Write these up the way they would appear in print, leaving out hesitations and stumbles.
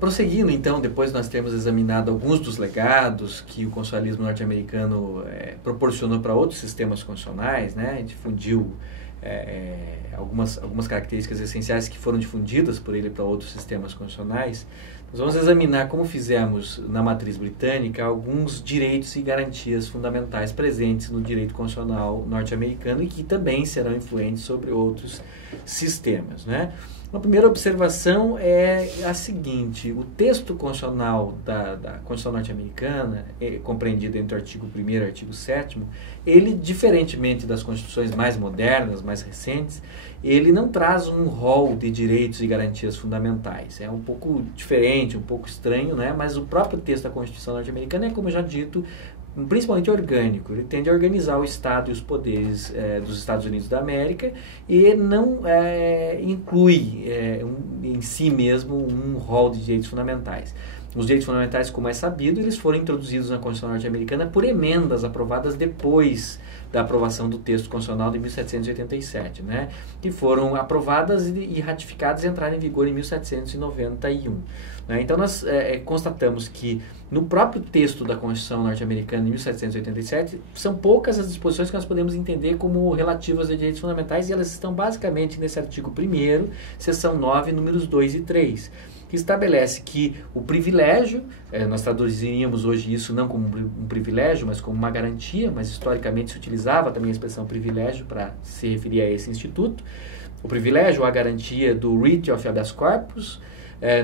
Prosseguindo, então, depois nós temos examinado alguns dos legados que o constitucionalismo norte-americano proporcionou para outros sistemas constitucionais, né? Difundiu algumas características essenciais que foram difundidas por ele para outros sistemas constitucionais. Nós vamos examinar, como fizemos na matriz britânica, alguns direitos e garantias fundamentais presentes no direito constitucional norte-americano e que também serão influentes sobre outros sistemas, né? A primeira observação é a seguinte: o texto constitucional da Constituição norte-americana, compreendido entre o artigo 1º e o artigo 7º, ele, diferentemente das constituições mais modernas, mais recentes, ele não traz um rol de direitos e garantias fundamentais. É um pouco diferente, um pouco estranho, né? Mas o próprio texto da Constituição norte-americana é, como eu já dito, principalmente orgânico. Ele tende a organizar o Estado e os poderes dos Estados Unidos da América e não inclui em si mesmo um rol de direitos fundamentais. Os direitos fundamentais, como é sabido, eles foram introduzidos na Constituição norte-americana por emendas aprovadas depois da aprovação do texto constitucional de 1787, né? Que foram aprovadas e ratificadas e entraram em vigor em 1791. Né? Então, nós constatamos que no próprio texto da Constituição norte-americana de 1787, são poucas as disposições que nós podemos entender como relativas a direitos fundamentais, e elas estão basicamente nesse artigo 1º, seção 9, números 2 e 3, que estabelece que o privilégio, nós traduziríamos hoje isso não como um privilégio, mas como uma garantia, mas historicamente se utilizava também a expressão privilégio para se referir a esse instituto. O privilégio ou a garantia do writ of habeas corpus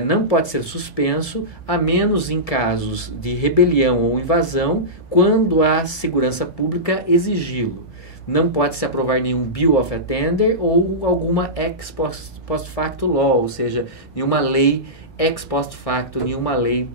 não pode ser suspenso, a menos em casos de rebelião ou invasão, quando a segurança pública exigi-lo. Não pode se aprovar nenhum bill of attainder ou alguma ex post facto law, ou seja, nenhuma lei ex post facto, nenhuma lei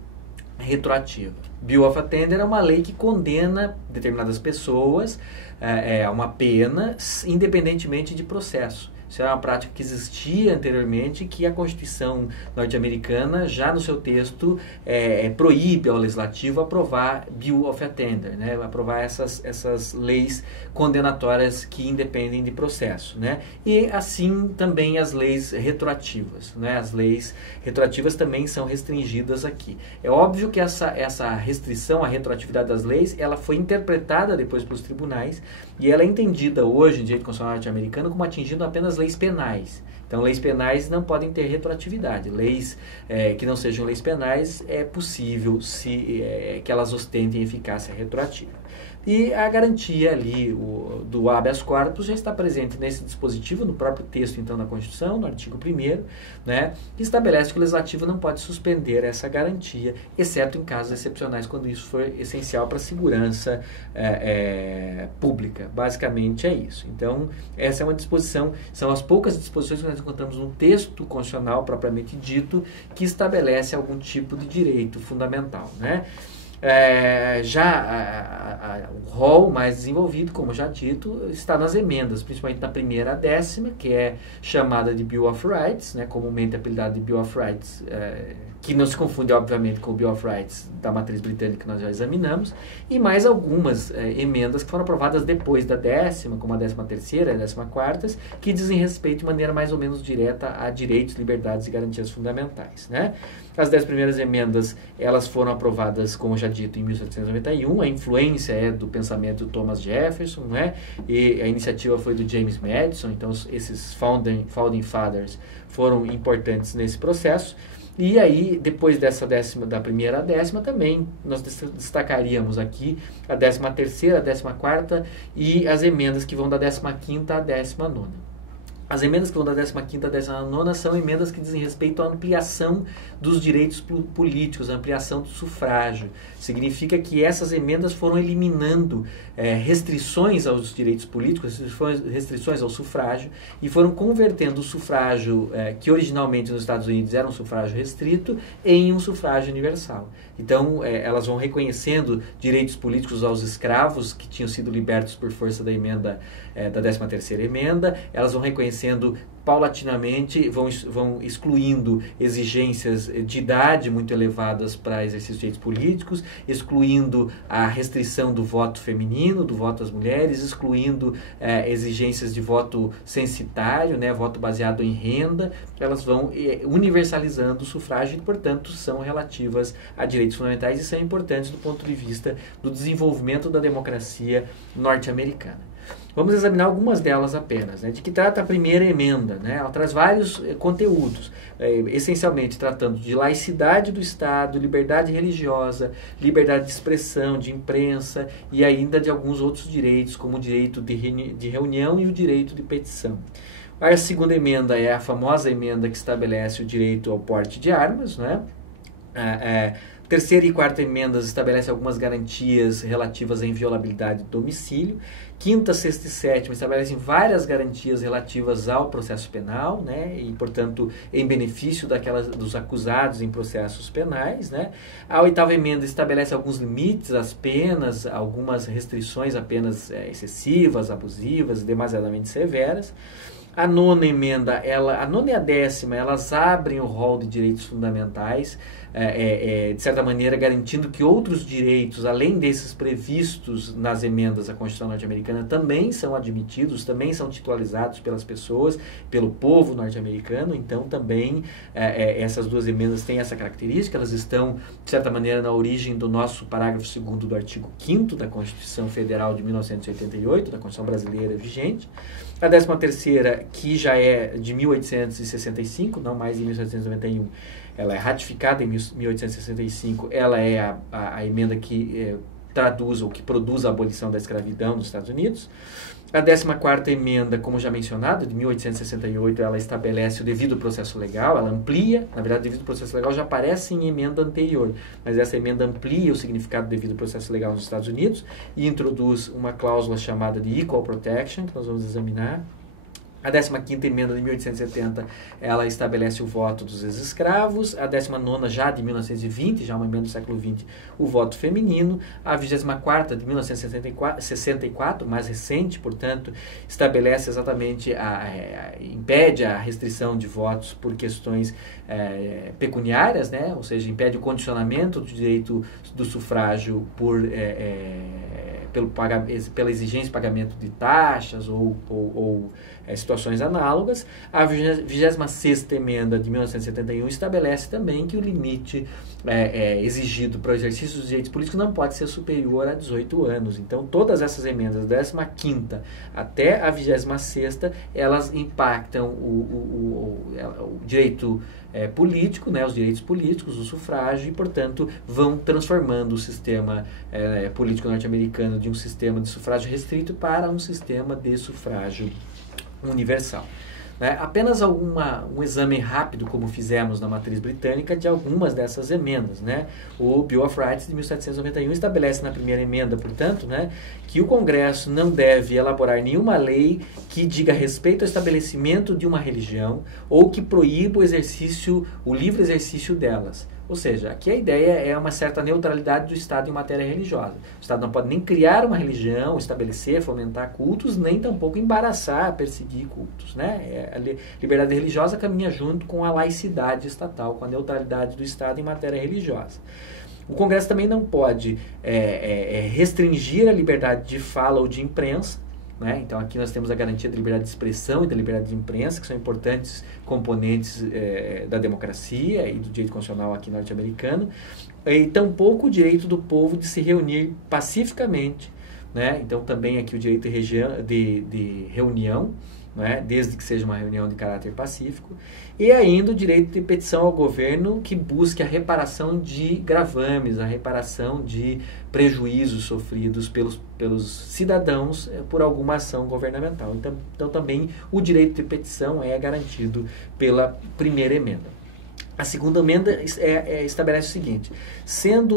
retroativa. Bill of attainder é uma lei que condena determinadas pessoas a uma pena, independentemente de processo. Isso era uma prática que existia anteriormente, que a Constituição norte-americana, já no seu texto, proíbe ao legislativo aprovar bill of attainder, né? Aprovar essas leis condenatórias que independem de processo, né? E assim também as leis retroativas, né? As leis retroativas também são restringidas aqui. É óbvio que essa restrição à retroatividade das leis, ela foi interpretada depois pelos tribunais e ela é entendida hoje, em direito constitucional norte-americano, como atingindo apenas leis penais. Então, leis penais não podem ter retroatividade. Leis que não sejam leis penais, é possível que elas ostentem eficácia retroativa. E a garantia ali do habeas corpus já está presente nesse dispositivo, no próprio texto, então, da Constituição, no artigo 1º, né, que estabelece que o legislativo não pode suspender essa garantia, exceto em casos excepcionais, quando isso for essencial para a segurança pública. Basicamente é isso. Então, essa é uma disposição, são as poucas disposições que nós encontramos no texto constitucional propriamente dito, que estabelece algum tipo de direito fundamental, né? O rol mais desenvolvido, como já dito, está nas emendas, principalmente na primeira a 10ª, que é chamada de Bill of Rights, né, comumente apelidada de Bill of Rights, que não se confunde, obviamente, com o Bill of Rights da matriz britânica que nós já examinamos, e mais algumas emendas que foram aprovadas depois da 10ª, como a 13ª e a 14ª, que dizem respeito de maneira mais ou menos direta a direitos, liberdades e garantias fundamentais, né? As 10 primeiras emendas, elas foram aprovadas, como já dito, em 1791. A influência é do pensamento do Thomas Jefferson, né? E a iniciativa foi do James Madison. Então, esses founding fathers foram importantes nesse processo. E aí, depois da primeira à 10ª também, nós destacaríamos aqui a 13ª, a 14ª e as emendas que vão da 15ª à 19ª. As emendas que vão da 15ª à 19ª são emendas que dizem respeito à ampliação dos direitos políticos, à ampliação do sufrágio. Significa que essas emendas foram eliminando restrições aos direitos políticos, restrições ao sufrágio, e foram convertendo o sufrágio, que originalmente nos Estados Unidos era um sufrágio restrito, em um sufrágio universal. Então, elas vão reconhecendo direitos políticos aos escravos que tinham sido libertos por força da emenda, da 13ª emenda, elas vão reconhecendo paulatinamente vão excluindo exigências de idade muito elevadas para exercício de direitos políticos, excluindo a restrição do voto feminino, do voto às mulheres, excluindo exigências de voto censitário, né, voto baseado em renda. Elas vão universalizando o sufrágio e, portanto, são relativas a direitos fundamentais e são importantes do ponto de vista do desenvolvimento da democracia norte-americana. Vamos examinar algumas delas apenas, né? De que trata a primeira emenda, né? Ela traz vários conteúdos, essencialmente tratando de laicidade do Estado, liberdade religiosa, liberdade de expressão, de imprensa e ainda de alguns outros direitos, como o direito de reunião e o direito de petição. A segunda emenda é a famosa emenda que estabelece o direito ao porte de armas, né? Terceira e quarta emendas estabelecem algumas garantias relativas à inviolabilidade do domicílio. Quinta, sexta e sétima estabelecem várias garantias relativas ao processo penal, né, e, portanto, em benefício dos acusados em processos penais, né. A oitava emenda estabelece alguns limites às penas, algumas restrições a penas excessivas, abusivas, demasiadamente severas. A nona emenda, a nona e a décima, elas abrem o rol de direitos fundamentais, de certa maneira garantindo que outros direitos, além desses previstos nas emendas da Constituição norte-americana, também são admitidos, também são titularizados pelas pessoas, pelo povo norte-americano. Então, também, essas duas emendas têm essa característica, elas estão, de certa maneira, na origem do nosso parágrafo 2º do artigo 5º da Constituição Federal de 1988, da Constituição brasileira vigente. A 13ª, que já é de 1865, não mais de 1791, ela é ratificada em 1865, ela é a emenda que traduz ou que produz a abolição da escravidão nos Estados Unidos. A 14ª emenda, como já mencionado, de 1868, ela estabelece o devido processo legal, ela amplia, na verdade o devido processo legal já aparece em emenda anterior, mas essa emenda amplia o significado do devido processo legal nos Estados Unidos e introduz uma cláusula chamada de Equal Protection, que nós vamos examinar. A 15ª emenda de 1870, ela estabelece o voto dos ex-escravos. A 19ª, já de 1920, já uma emenda do século XX, o voto feminino. A 24ª, de 1964, mais recente, portanto, estabelece exatamente, impede a restrição de votos por questões pecuniárias, né? Ou seja, impede o condicionamento do direito do sufrágio pela exigência de pagamento de taxas ou situações análogas. A 26ª emenda de 1971 estabelece também que o limite exigido para o exercício dos direitos políticos não pode ser superior a 18 anos. Então, todas essas emendas, da 15ª até a 26ª, elas impactam o direito político, né, os direitos políticos, o sufrágio, e, portanto, vão transformando o sistema político norte-americano de um sistema de sufrágio restrito para um sistema de sufrágio universal. Apenas um exame rápido, como fizemos na matriz britânica, de algumas dessas emendas, né? O Bill of Rights de 1791 estabelece na primeira emenda, portanto, né, que o Congresso não deve elaborar nenhuma lei que diga respeito ao estabelecimento de uma religião ou que proíba o livre exercício delas. Ou seja, aqui a ideia é uma certa neutralidade do Estado em matéria religiosa. O Estado não pode nem criar uma religião, estabelecer, fomentar cultos, nem tampouco embaraçar, perseguir cultos, né? A liberdade religiosa caminha junto com a laicidade estatal, com a neutralidade do Estado em matéria religiosa. O Congresso também não pode restringir a liberdade de fala ou de imprensa, né? Então, aqui nós temos a garantia da liberdade de expressão e da liberdade de imprensa, que são importantes componentes da democracia e do direito constitucional aqui norte-americano, e tampouco o direito do povo de se reunir pacificamente, né? Então, também aqui o direito de reunião, né? Desde que seja uma reunião de caráter pacífico, e ainda o direito de petição ao governo que busque a reparação de gravames, a reparação de prejuízos sofridos pelos cidadãos por alguma ação governamental. Então também o direito de petição é garantido pela primeira emenda. A segunda emenda estabelece o seguinte: sendo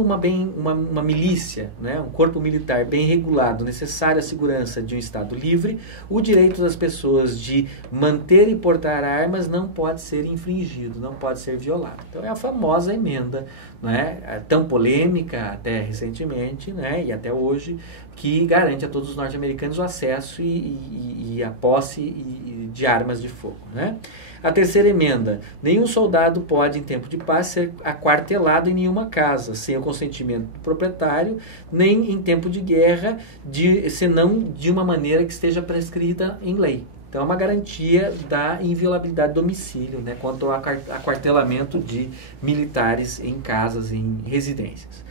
uma milícia, né, um corpo militar bem regulado, necessário à segurança de um Estado livre, o direito das pessoas de manter e portar armas não pode ser infringido, não pode ser violado. Então é a famosa emenda, né, tão polêmica até recentemente, né, e até hoje, que garante a todos os norte-americanos o acesso e a posse de armas de fogo, né? A terceira emenda: nenhum soldado pode, em tempo de paz, ser aquartelado em nenhuma casa, sem o consentimento do proprietário, nem em tempo de guerra, senão de uma maneira que esteja prescrita em lei. Então, é uma garantia da inviolabilidade do domicílio, né, quanto ao aquartelamento de militares em casas, em residências.